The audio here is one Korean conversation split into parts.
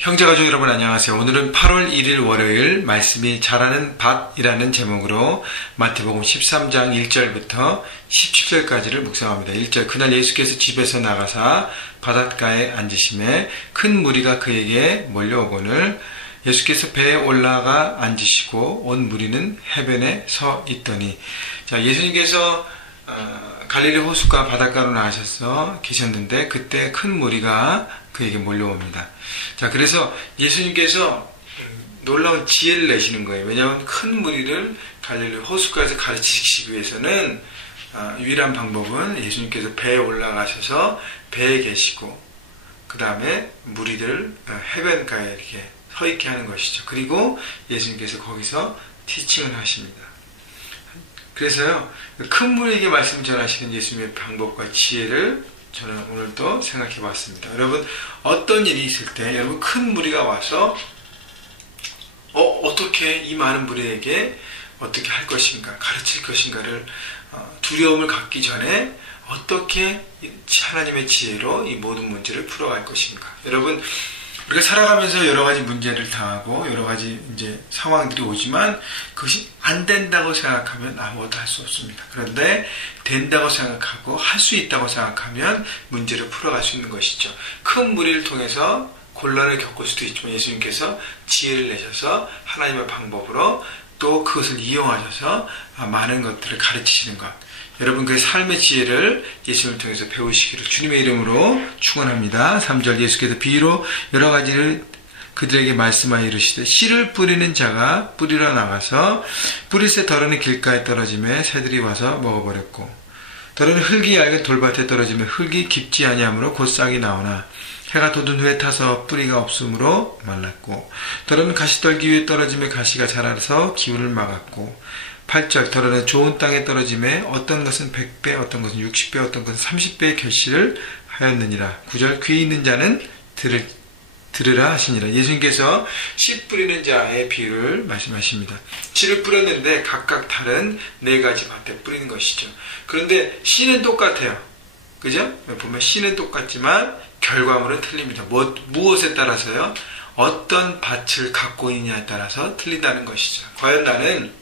형제가족 여러분 안녕하세요. 오늘은 8월 1일 월요일 말씀이 자라는 밭이라는 제목으로 마태복음 13장 1절부터 17절까지를 묵상합니다. 1절 그날 예수께서 집에서 나가사 바닷가에 앉으심에 큰 무리가 그에게 몰려오거늘 예수께서 배에 올라가 앉으시고 온 무리는 해변에 서 있더니 자, 예수님께서 갈릴리 호숫가 바닷가로 나가셔서 계셨는데 그때 큰 무리가 그에게 몰려옵니다. 자, 그래서 예수님께서 놀라운 지혜를 내시는 거예요. 왜냐하면 큰 무리를 갈릴리 호숫가에서 가르치시기 위해서는 유일한 방법은 예수님께서 배에 올라가셔서 배에 계시고 그 다음에 무리들을 해변가에 이렇게 서 있게 하는 것이죠. 그리고 예수님께서 거기서 티칭을 하십니다. 그래서요, 큰 무리에게 말씀 전하시는 예수님의 방법과 지혜를 저는 오늘 또 생각해 봤습니다. 여러분, 어떤 일이 있을 때 여러분 큰 무리가 와서 어떻게 이 많은 무리에게 어떻게 할 것인가, 가르칠 것인가를 두려움을 갖기 전에 어떻게 하나님의 지혜로 이 모든 문제를 풀어갈 것인가. 여러분, 우리가 살아가면서 여러 가지 문제를 당하고 여러 가지 이제 상황들이 오지만 그것이 안 된다고 생각하면 아무것도 할 수 없습니다. 그런데 된다고 생각하고 할 수 있다고 생각하면 문제를 풀어갈 수 있는 것이죠. 큰 무리를 통해서 곤란을 겪을 수도 있지만 예수님께서 지혜를 내셔서 하나님의 방법으로 또 그것을 이용하셔서 많은 것들을 가르치시는 것. 여러분 그 삶의 지혜를 예수님을 통해서 배우시기를 주님의 이름으로 축원합니다. 3절 예수께서 비유로 여러 가지를 그들에게 말씀하여 이르시되 씨를 뿌리는 자가 뿌리러 나가서 뿌릴새 덜어는 길가에 떨어지매 새들이 와서 먹어버렸고 덜어는 흙이 얇은 돌밭에 떨어지며 흙이 깊지 아니하므로 곧 싹이 나오나 해가 돋은 후에 타서 뿌리가 없으므로 말랐고 덜어는 가시떨기 위에 떨어지며 가시가 자라서 기운을 막았고 8절 덜어는 좋은 땅에 떨어짐에 어떤 것은 100배 어떤 것은 60배 어떤 것은 30배의 결실을 하였느니라. 9절 귀 있는 자는 들으라 하시니라. 예수님께서 씨 뿌리는 자의 비유를 말씀하십니다. 씨를 뿌렸는데 각각 다른 네 가지 밭에 뿌리는 것이죠. 그런데 씨는 똑같아요. 그죠? 보면 씨는 똑같지만 결과물은 틀립니다. 무엇에 따라서요? 어떤 밭을 갖고 있느냐에 따라서 틀린다는 것이죠. 과연 나는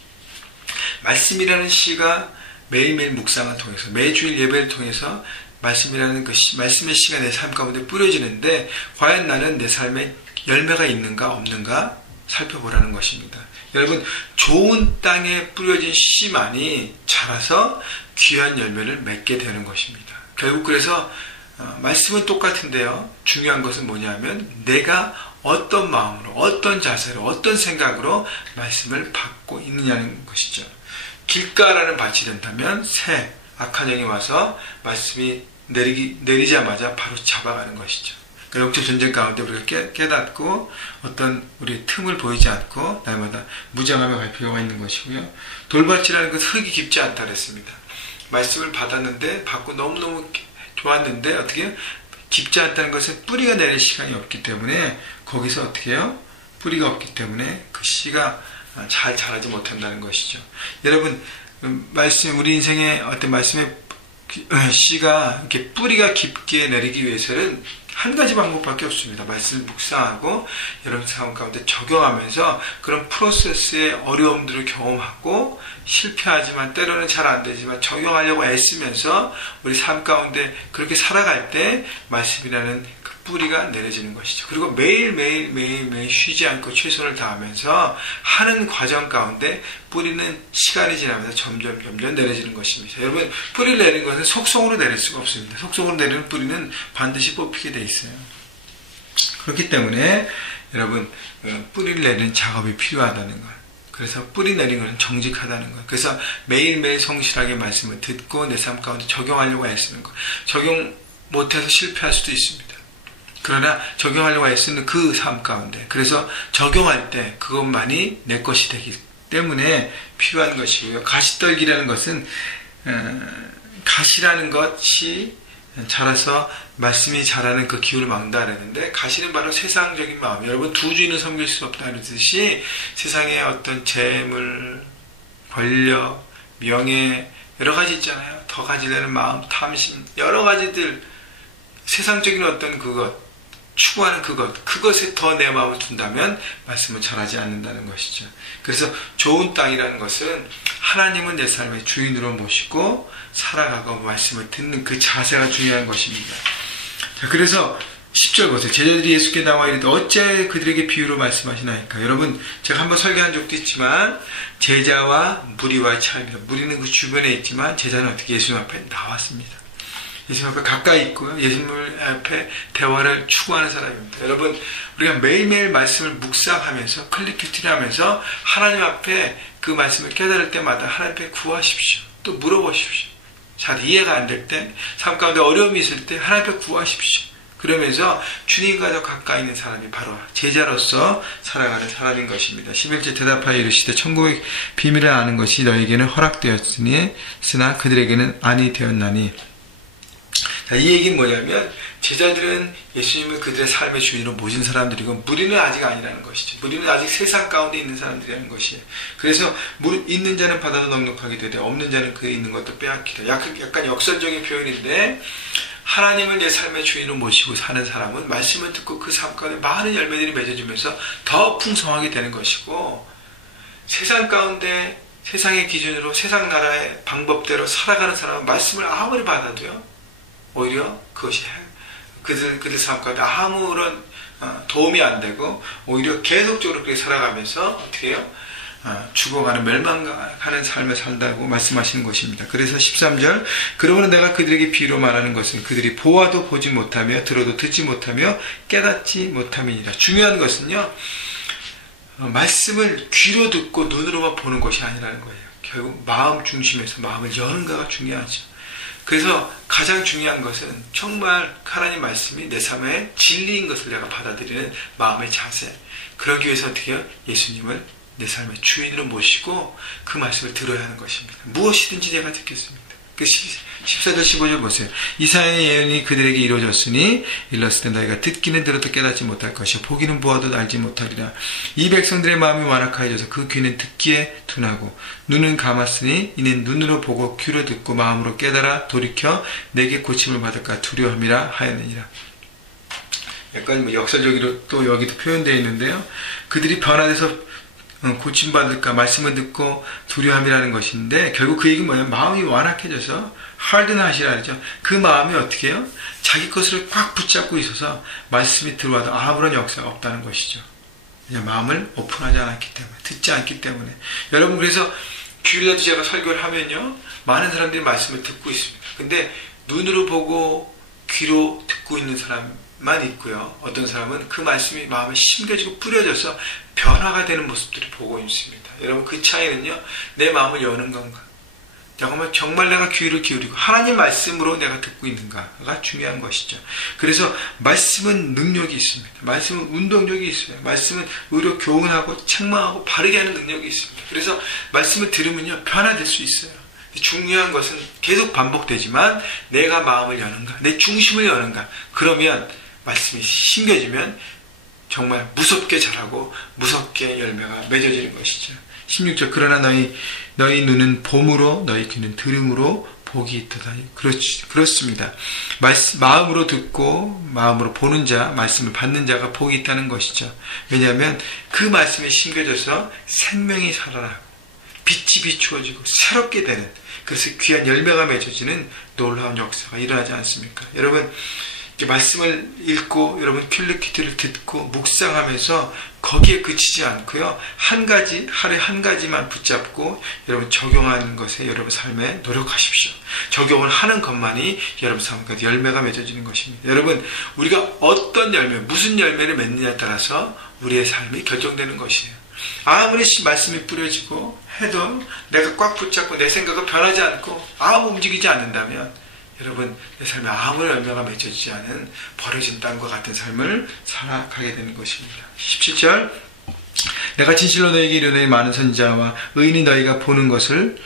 말씀이라는 씨가 매일매일 묵상을 통해서 매주일 예배를 통해서 말씀이라는 말씀의 씨가 내 삶 가운데 뿌려지는데 과연 나는 내 삶에 열매가 있는가 없는가 살펴보라는 것입니다. 여러분 좋은 땅에 뿌려진 씨만이 자라서 귀한 열매를 맺게 되는 것입니다. 결국 그래서 말씀은 똑같은데요. 중요한 것은 뭐냐면 내가 어떤 마음으로 어떤 자세로 어떤 생각으로 말씀을 받고 있느냐는 것이죠. 길가라는 밭이 된다면 새 악한 영이 와서 말씀이 내리자마자 바로 잡아가는 것이죠. 영적 전쟁 가운데 우리가 깨닫고 어떤 우리의 틈을 보이지 않고 날마다 무장하며 갈 필요가 있는 것이고요. 돌밭이라는 것은 흙이 깊지 않다 그랬습니다. 말씀을 받고 너무너무 좋았는데 어떻게 깊지 않다는 것은 뿌리가 내릴 시간이 없기 때문에 거기서 어떻게 해요? 뿌리가 없기 때문에 그 씨가 잘 자라지 못한다는 것이죠. 여러분 우리 인생의 어떤 말씀의 씨가 이렇게 뿌리가 깊게 내리기 위해서는 한 가지 방법밖에 없습니다. 말씀을 묵상하고 여러분 삶 가운데 적용하면서 그런 프로세스의 어려움들을 경험하고 실패하지만 때로는 잘 안 되지만 적용하려고 애쓰면서 우리 삶 가운데 그렇게 살아갈 때 말씀이라는 그 뿌리가 내려지는 것이죠. 그리고 매일 쉬지 않고 최선을 다하면서 하는 과정 가운데 뿌리는 시간이 지나면서 점점 내려지는 것입니다. 여러분 뿌리를 내리는 것은 속성으로 내릴 수가 없습니다. 속성으로 내리는 뿌리는 반드시 뽑히게 돼 있어요. 그렇기 때문에 여러분 뿌리를 내리는 작업이 필요하다는 것. 그래서 뿌리 내리는 것은 정직하다는 것. 그래서 매일매일 성실하게 말씀을 듣고 내 삶 가운데 적용하려고 애쓰는 것. 적용 못해서 실패할 수도 있습니다. 그러나 적용하려고 애쓰는 그 삶 가운데 그래서 적용할 때 그것만이 내 것이 되기 때문에 필요한 것이고요. 가시떨기라는 것은 가시라는 것이 자라서 말씀이 자라는 그 기운을 막는다 그랬는데 가시는 바로 세상적인 마음. 여러분 두 주인을 섬길 수 없다는 듯이 세상의 어떤 재물, 권력, 명예 여러 가지 있잖아요. 더 가지려는 마음, 탐심 여러 가지들 세상적인 어떤 그것 추구하는 그것에 더 내 마음을 둔다면 말씀을 전하지 않는다는 것이죠. 그래서 좋은 땅이라는 것은 하나님은 내 삶의 주인으로 모시고 살아가고 말씀을 듣는 그 자세가 중요한 것입니다. 자, 그래서 10절 보세요. 제자들이 예수께 나와 이르되 어째 그들에게 비유로 말씀하시나이까. 여러분, 제가 한번 설교한 적도 있지만 제자와 무리와의 차이입니다. 무리는 그 주변에 있지만 제자는 어떻게 예수님 앞에 나왔습니다. 예수님 앞에 가까이 있고요. 예수님 앞에 대화를 추구하는 사람입니다. 여러분, 우리가 매일매일 말씀을 묵상하면서 클릭큐티하면서 하나님 앞에 그 말씀을 깨달을 때마다 하나님 앞에 구하십시오. 또 물어보십시오. 잘 이해가 안 될 때, 삶 가운데 어려움이 있을 때 하나님 앞에 구하십시오. 그러면서 주님과 더 가까이 있는 사람이 바로 제자로서 살아가는 사람인 것입니다. 11절 대답하여 이르시되 천국의 비밀을 아는 것이 너에게는 허락되었으니 쓰나 그들에게는 아니 되었나니. 자, 이 얘기는 뭐냐면 제자들은 예수님을 그들의 삶의 주인으로 모신 사람들이고 무리는 아직 아니라는 것이죠. 무리는 아직 세상 가운데 있는 사람들이라는 것이에요. 그래서 있는 자는 받아도 넉넉하게 되되 없는 자는 그에 있는 것도 빼앗기다. 약간 역설적인 표현인데 하나님을 내 삶의 주인으로 모시고 사는 사람은 말씀을 듣고 그 삶 가운데 많은 열매들이 맺어지면서 더 풍성하게 되는 것이고, 세상 가운데 세상의 기준으로 세상 나라의 방법대로 살아가는 사람은 말씀을 아무리 받아도요 오히려 그것이 그들 삶 가운데 아무런 도움이 안 되고 오히려 계속적으로 그렇게 살아가면서 어떻게 해요? 죽어가는 멸망하는 삶을 산다고 말씀하시는 것입니다. 그래서 13절 그러므로 내가 그들에게 비유로 말하는 것은 그들이 보아도 보지 못하며 들어도 듣지 못하며 깨닫지 못함이니라. 중요한 것은요, 말씀을 귀로 듣고 눈으로만 보는 것이 아니라는 거예요. 결국 마음 중심에서 마음을 여는가가 중요하죠. 그래서 가장 중요한 것은 정말 하나님 말씀이 내 삶의 진리인 것을 내가 받아들이는 마음의 자세. 그러기 위해서 어떻게 해요? 예수님을 내 삶의 주인으로 모시고 그 말씀을 들어야 하는 것입니다. 무엇이든지 내가 듣겠습니다. 그 14절 15절 보세요. 이사야의 예언이 그들에게 이루어졌으니 일렀을 때 너희가 듣기는 들어도 깨닫지 못할 것이요 보기는 보아도 알지 못하리라. 이 백성들의 마음이 완악하여져서 그 귀는 듣기에 둔하고 눈은 감았으니 이는 눈으로 보고 귀로 듣고 마음으로 깨달아 돌이켜 내게 고침을 받을까 두려움이라 하였느니라. 약간 역설적으로 또 여기도 표현되어 있는데요. 그들이 변화돼서 고침받을까 말씀을 듣고 두려움이라는 것인데 결국 그 얘기는 뭐냐면 마음이 완악해져서 harden하시라 하죠. 그 마음이 어떻게 해요? 자기 것을 꽉 붙잡고 있어서 말씀이 들어와도 아무런 역사가 없다는 것이죠. 그냥 마음을 오픈하지 않았기 때문에, 듣지 않기 때문에. 여러분, 그래서 귀로라도 제가 설교를 하면요 많은 사람들이 말씀을 듣고 있습니다. 근데 눈으로 보고 귀로 듣고 있는 사람만 있고요, 어떤 사람은 그 말씀이 마음에 심겨지고 뿌려져서 변화가 되는 모습들을 보고 있습니다. 여러분, 그 차이는요, 내 마음을 여는 건가, 정말 내가 귀를 기울이고 하나님 말씀으로 내가 듣고 있는가가 중요한 것이죠. 그래서 말씀은 능력이 있습니다. 말씀은 운동력이 있어요. 말씀은 의로 교훈하고 책망하고 바르게 하는 능력이 있습니다. 그래서 말씀을 들으면요 변화될 수 있어요. 중요한 것은 계속 반복되지만 내가 마음을 여는가, 내 중심을 여는가, 그러면 말씀이 심겨지면 정말 무섭게 자라고 무섭게 열매가 맺어지는 것이죠. 16절 그러나 너희 눈은 봄으로 너희 귀는 들음으로 복이 있도다. 그렇습니다. 마음으로 듣고 마음으로 보는 자, 말씀을 받는 자가 복이 있다는 것이죠. 왜냐하면 그 말씀이 심겨져서 생명이 살아나고 빛이 비추어지고 새롭게 되는, 그래서 귀한 열매가 맺어지는 놀라운 역사가 일어나지 않습니까? 여러분, 말씀을 읽고 여러분 킬리키트를 듣고 묵상하면서 거기에 그치지 않고요, 하루에 한 가지만 붙잡고 여러분 적용하는 것에 여러분 삶에 노력하십시오. 적용을 하는 것만이 여러분 삶 가운데 열매가 맺어지는 것입니다. 여러분, 우리가 어떤 열매, 무슨 열매를 맺느냐에 따라서 우리의 삶이 결정되는 것이에요. 아무리 말씀이 뿌려지고 해도 내가 꽉 붙잡고 내 생각을 변하지 않고 아무 움직이지 않는다면 여러분, 내 삶에 아무런 열매가 맺어지지 않은 버려진 땅과 같은 삶을 살아가게 되는 것입니다. 17절 내가 진실로 너에게 이르노니 많은 선지자와 의인이 너희가 보는 것을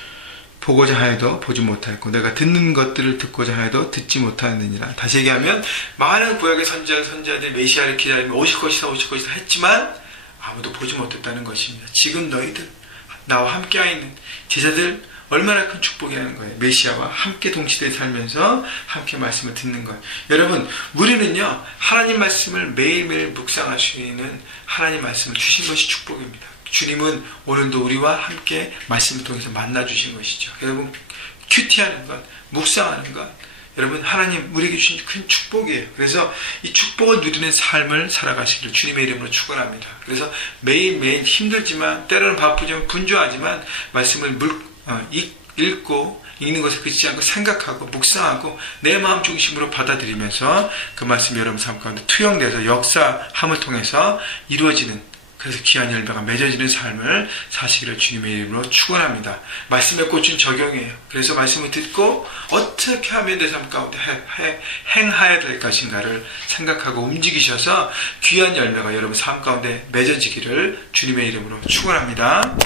보고자 하여도 보지 못하였고 내가 듣는 것들을 듣고자 하여도 듣지 못하였느니라. 다시 얘기하면 많은 구약의 선지자들이 메시아를 기다리며 오실 것이다 했지만 아무도 보지 못했다는 것입니다. 지금 너희들, 나와 함께 있는 제자들 얼마나 큰 축복이라는 거예요. 메시아와 함께 동시대에 살면서 함께 말씀을 듣는 것. 여러분, 우리는요, 하나님 말씀을 매일매일 묵상할 수 있는 하나님 말씀을 주신 것이 축복입니다. 주님은 오늘도 우리와 함께 말씀을 통해서 만나주신 것이죠. 여러분, 큐티하는 것, 묵상하는 것, 여러분, 하나님 우리에게 주신 큰 축복이에요. 그래서 이 축복을 누리는 삶을 살아가시기를 주님의 이름으로 축원합니다. 그래서 매일매일 힘들지만, 때로는 바쁘지만, 분주하지만 말씀을 읽고 읽는 것에 그치지 않고 생각하고 묵상하고 내 마음 중심으로 받아들이면서 그 말씀이 여러분 삶 가운데 투영돼서 역사함을 통해서 이루어지는, 그래서 귀한 열매가 맺어지는 삶을 사시기를 주님의 이름으로 축원합니다. 말씀의 꽃은 적용이에요. 그래서 말씀을 듣고 어떻게 하면 내 삶 가운데 행하여야 될 것인가를 생각하고 움직이셔서 귀한 열매가 여러분 삶 가운데 맺어지기를 주님의 이름으로 축원합니다.